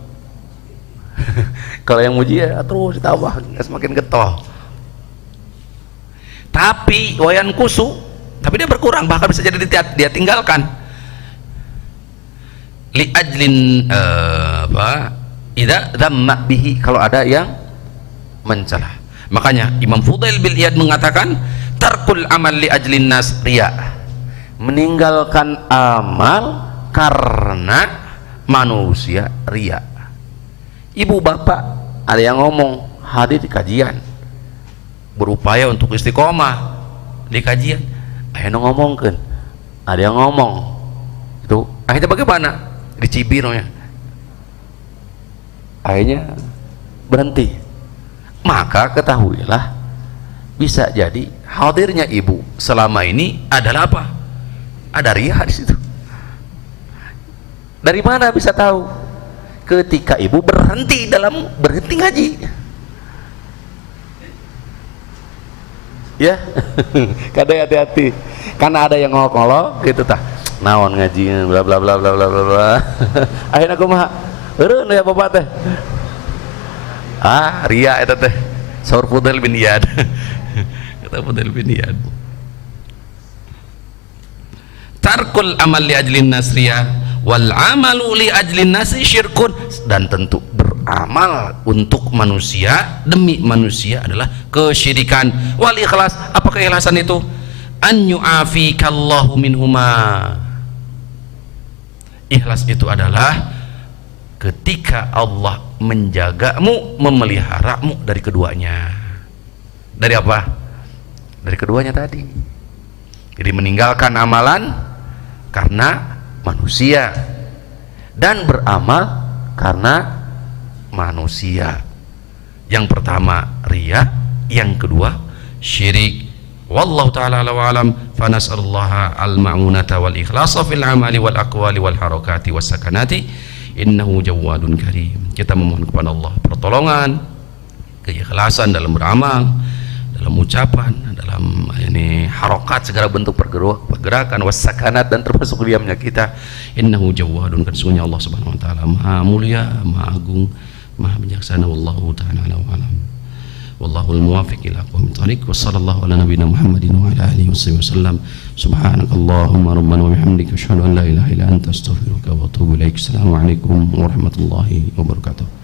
Kalau yang muji ya terus ditambah, semakin getol. Tapi wayan kusu, tapi dia berkurang, bahkan bisa jadi dia tinggalkan. Li ajlin idza dhamma bihi, kalau ada yang mencela. Makanya Imam Fudail bin Iyad mengatakan, tarkul amal li ajlin nas riya, meninggalkan amal karena manusia riya. Ibu bapak ada yang ngomong hadir di kajian, berupaya untuk istiqomah di kajian, akhirnya ngomongkan, ada yang ngomong itu, akhirnya bagaimana? Dicibir, akhirnya berhenti. Maka ketahuilah, bisa jadi hadirnya ibu selama ini adalah apa? Ada riya di situ. Dari mana bisa tahu? Ketika ibu berhenti ngaji, ya. Kadang hati-hati, karena ada yang ngolok-ngolok gitu tah, naon ngaji bla bla bla bla bla bla. Akhirnya aku mah eureun ya bapak teh, riya eta teh. Saur Fudail bin Iyad. Kata Fudail bin Iyad, tarkul amal li ajlin nasriyah wal amalu li ajlin nasi syirkun, dan tentu beramal untuk manusia, demi manusia adalah kesyirikan. Wal ikhlas, apa keikhlasan itu? An yu'afikallahu minhuma, Ikhlas itu adalah ketika Allah menjagamu, memeliharamu dari keduanya. Dari apa? Dari keduanya tadi. Jadi meninggalkan amalan karena manusia dan beramal karena manusia. Yang pertama riya, yang kedua syirik. Wallahu ta'ala ala wa alam, fa nas'alullaha al-ma'unata wal ikhlasa fil amali wal aqwali wal harakati was sakanati innahu jawadun karim. Kita memohon kepada Allah pertolongan, keikhlasan dalam beramal, dalam ucapan, dalam ini harokat, segala bentuk pergerakan, was sakanat, dan termasuk diamnya kita. Innahu jawadun, kan sesungguhnya Allah subhanahu wa ta'ala maha mulia, maha agung, maha bijaksana. Wallahu ta'ala ala wa alam, wallahul muwafiq ila aqwamit thoriq. Wa sallallahu ala nabiyina Muhammadin wa ala alihi wasallam. Subhanakallahumma rabbana wa bihamdika asyhadu an la ilaha illa anta astaghfiruka wa atubu ilaik. Assalamualaikum warahmatullahi wabarakatuh.